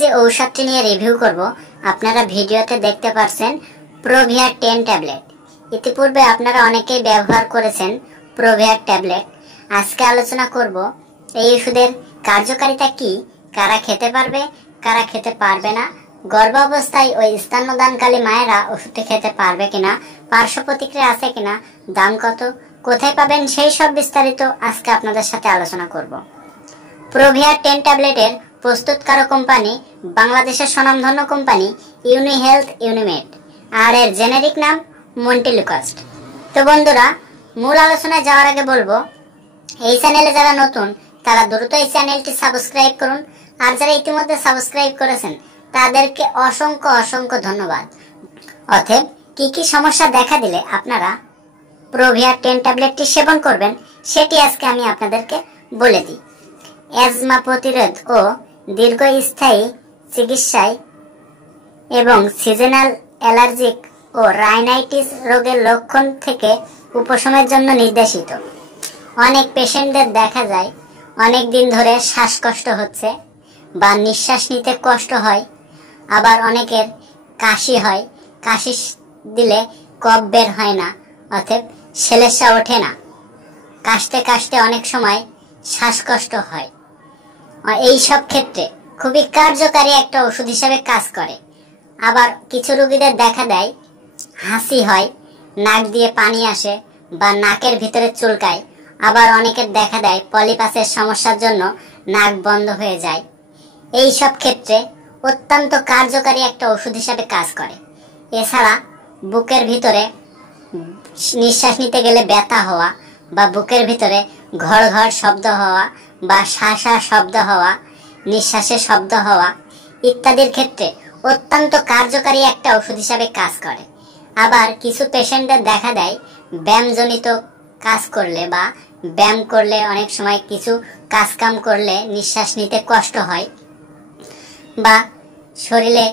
যে ঔষধটি নিয়ে রিভিউ করব আপনারা ভিডিওতে দেখতে পাচ্ছেন প্রোভিয়ার 10 ট্যাবলেট। ইতিপূর্বে আপনারা অনেকেই ব্যবহার করেছেন প্রোভিয়ার ট্যাবলেট। আজকে আলোচনা করব এই ওষুধের কার্যকারিতা কি, কারা খেতে পারবে কারা খেতে পারবে না, গর্ভাবস্থায় ওই স্তন্যদানকালী মায়েরা ওষুধটি খেতে পারবে কিনা, পার্শ্ব প্রতিক্রিয়া আছে কিনা, দাম কত, কোথায় পাবেন, সেই সব বিস্তারিত আজকে আপনাদের সাথে আলোচনা করব। প্রোভিয়ার 10 ট্যাবলেটের প্রস্তুতকারক কোম্পানি বাংলাদেশের স্বনামধন্য কোম্পানি ইউনি হেলথ ইউনিমেড, আর এর জেনেরিক নাম মন্টেলিকস্ট। তো বন্ধুরা, মূল আলোচনায় যাওয়ার আগে বলবো, এই চ্যানেলে যারা নতুন তারা দ্রুত এই চ্যানেলটি সাবস্ক্রাইব করুন, আর যারা ইতিমধ্যে সাবস্ক্রাইব করেছেন তাদেরকে অসংখ্য অসংখ্য ধন্যবাদ। অতএব কি কি সমস্যা দেখা দিলে আপনারা প্রোভিয়ার 10 ট্যাবলেটটি সেবন করবেন সেটি আজকে আমি আপনাদেরকে বলে দিই। অ্যাজমা প্রতিরোধ ও দীর্ঘস্থায়ী চিকিৎসায় এবং সিজনাল অ্যালার্জিক ও রাইনাইটিস রোগের লক্ষণ থেকে উপশমের জন্য নির্দেশিত। অনেক পেশেন্টদের দেখা যায় অনেক দিন ধরে শ্বাসকষ্ট হচ্ছে বা নিঃশ্বাস নিতে কষ্ট হয়, আবার অনেকের কাশি হয়, কাশি দিলে কফ বের হয় না, অতএব সেলেসা ওঠে না, কাশতে কাশতে অনেক সময় শ্বাসকষ্ট হয়। এই সব ক্ষেত্রে খুবই কার্যকারী একটা ওষুধ হিসেবে কাজ করে। আবার কিছু রোগীদের দেখা দেয় হাসি হয়, নাক দিয়ে পানি আসে বা নাকের ভিতরে চুলকায়, আবার অনেকের দেখা দেয় পলিপাসের সমস্যার জন্য নাক বন্ধ হয়ে যায়। এই সব ক্ষেত্রে অত্যন্ত কার্যকারী একটা ওষুধ হিসাবে কাজ করে। এছাড়া বুকের ভিতরে নিঃশ্বাস নিতে গেলে ব্যথা হওয়া বা বুকের ভিতরে ঘড় ঘড় শব্দ হওয়া বা শা শব্দ হওয়া, নিঃশ্বাসের শব্দ হওয়া ইত্যাদির ক্ষেত্রে অত্যন্ত কার্যকারী একটা ওষুধ হিসাবে কাজ করে। আবার কিছু পেশেন্টদের দেখা দেয় ব্যায়ামজনিত কাজ করলে বা ব্যায়াম করলে অনেক সময় কিছু কাজকাম করলে নিঃশ্বাস নিতে কষ্ট হয় বা শরীরে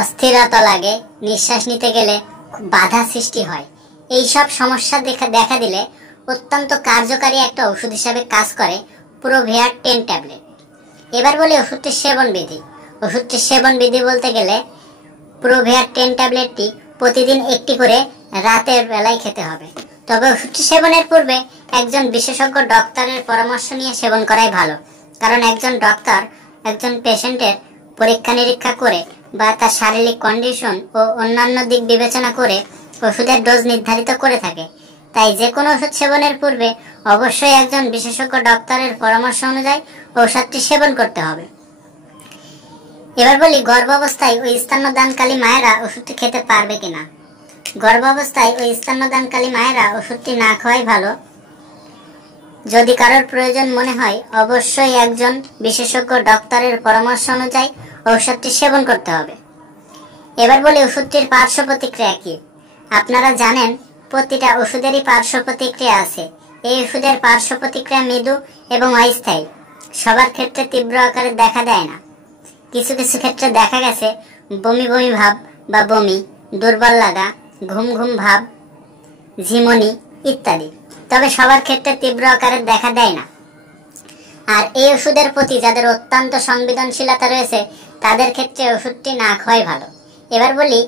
অস্থিরতা লাগে, নিঃশ্বাস নিতে গেলে বাধা সৃষ্টি হয়। এই সব সমস্যা দেখা দিলে অত্যন্ত কার্যকারী একটা ওষুধ হিসাবে কাজ করে প্রোভিয়ার 10 ট্যাবলেট। এবার বলি ওষুধটির সেবন বিধি। ওষুধটির সেবন বিধি বলতে গেলে প্রোভিয়ার 10 ট্যাবলেটটি প্রতিদিন একটি করে রাতের বেলায় খেতে হবে। তবে ওষুধটি সেবনের পূর্বে একজন বিশেষজ্ঞ ডক্টরের পরামর্শ নিয়ে সেবন করাই ভালো, কারণ একজন ডক্টর একজন পেশেন্টের পরীক্ষা নিরীক্ষা করে বা তার শারীরিক কন্ডিশন ও অন্যান্য দিক বিবেচনা করে ওষুধের ডোজ নির্ধারিত করে থাকে। তাই যে কোনো ওষুধ সেবনের পূর্বে অবশ্যই একজন বিশেষজ্ঞ ডক্টরের পরামর্শ অনুযায়ী ঔষধটি সেবন করতে হবে। এবার বলি গর্ভাবস্থায় ওই স্তন্যদানকালী মায়েরা ওষুধটি খেতে পারবে কিনা। গর্ভাবস্থায় ওই স্তন্যদানকালী মায়েরা ওষুধটি না খাওয়াই ভালো। যদি কারোর প্রয়োজন মনে হয় অবশ্যই একজন বিশেষজ্ঞ ডক্টরের পরামর্শ অনুযায়ী ঔষধটি সেবন করতে হবে। এবার বলি ওষুধটির পার্শ্ব প্রতিক্রিয়া কি। আপনারা জানেন প্রতিটা ওষুধেরই পার্শ্ব প্রতিক্রিয়া আছে। এই ওষুধের পার্শ্ব প্রতিক্রিয়া মৃদু এবং অস্থায়ী, সবার ক্ষেত্রে তীব্র আকারে দেখা দেয় না। কিছু কিছু ক্ষেত্রে দেখা গেছে বমি বমি ভাব বা বমি, দুর্বল লাগা, ঘুম ঘুম ভাব, ঝিমুনি ইত্যাদি, তবে সবার ক্ষেত্রে তীব্র আকারে দেখা দেয় না। আর এই ওষুধের প্রতি যাদের অত্যন্ত সংবেদনশীলতা রয়েছে তাদের ক্ষেত্রে ওষুধটি না খাওয়াই ভালো। এবার বলি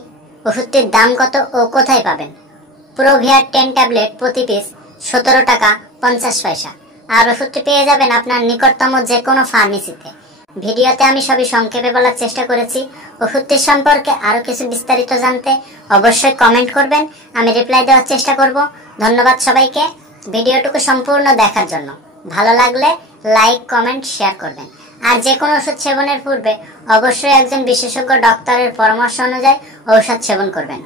ওষুধটির দাম কত ও কোথায় পাবেন। প্রোভিয়ার 10 ট্যাবলেট প্রতি পিস 17 টাকা 50 পয়সা, আর ওষুধটি পেয়ে যাবেন আপনার নিকটতম যে কোনো ফার্মেসিতে। ভিডিওতে আমি সবই সংক্ষেপে বলার চেষ্টা করেছি। ওষুধটির সম্পর্কে আরো কিছু বিস্তারিত জানতে অবশ্যই কমেন্ট করবেন, আমি রিপ্লাই দেওয়ার চেষ্টা করব। ধন্যবাদ সবাইকে ভিডিওটুকু সম্পূর্ণ দেখার জন্য। ভালো লাগলে লাইক, কমেন্ট, শেয়ার করবেন। আর যে কোনো ওষুধ সেবনের পূর্বে অবশ্যই একজন বিশেষজ্ঞ ডক্টরের পরামর্শ অনুযায়ী ঔষধ সেবন করবেন।